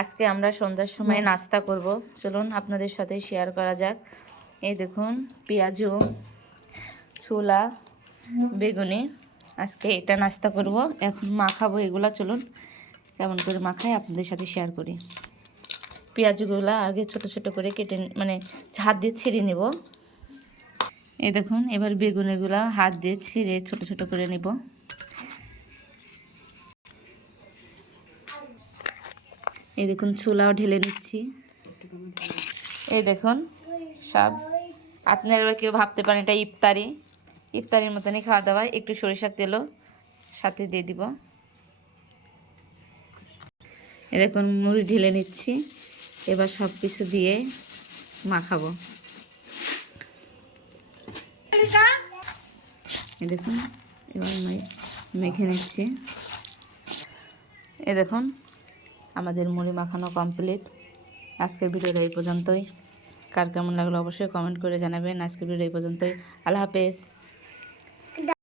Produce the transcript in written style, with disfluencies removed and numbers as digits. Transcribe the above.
আজকে আমরা সন্ধ্যার সময় নাস্তা করব, চলুন আপনাদের সাথে শেয়ার করা যাক। এই দেখুন পেঁয়াজু, ছোলা, বেগুনি, আজকে এটা নাস্তা করব। এখন মাখাবো এগুলা, চলুন কেমন করে মাখাই আপনাদের সাথে শেয়ার করি। পেঁয়াজগুলো আগে ছোট ছোট করে কেটে মানে হাত দিয়ে ছিঁড়ে নেব। এই দেখুন এবার বেগুনিগুলো হাত দিয়ে ছিঁড়ে ছোট ছোট করে নেব। এই দেখুন ছোলাও ঢেলে নিচ্ছি। এই দেখুন সব, আপনারা কেউ ভাবতে পারেন এটা ইফতারির মতনই খাওয়া দাওয়া। একটু সরিষার তেলও সাথে দিয়ে দিব। এই দেখুন মুড়ি ঢেলে নিচ্ছি। এবার সব কিছু দিয়ে মাখাবো। এই দেখুন এবার মেখে নিচ্ছি। এই দেখুন আমাদের মুড়ি মাখানো কমপ্লিট। আজকের ভিডিওটা এই পর্যন্তই। কার কেমন লাগলো অবশ্যই কমেন্ট করে জানাবেন। আজকের ভিডিও এই পর্যন্তই। আল্লাহ হাফেজ।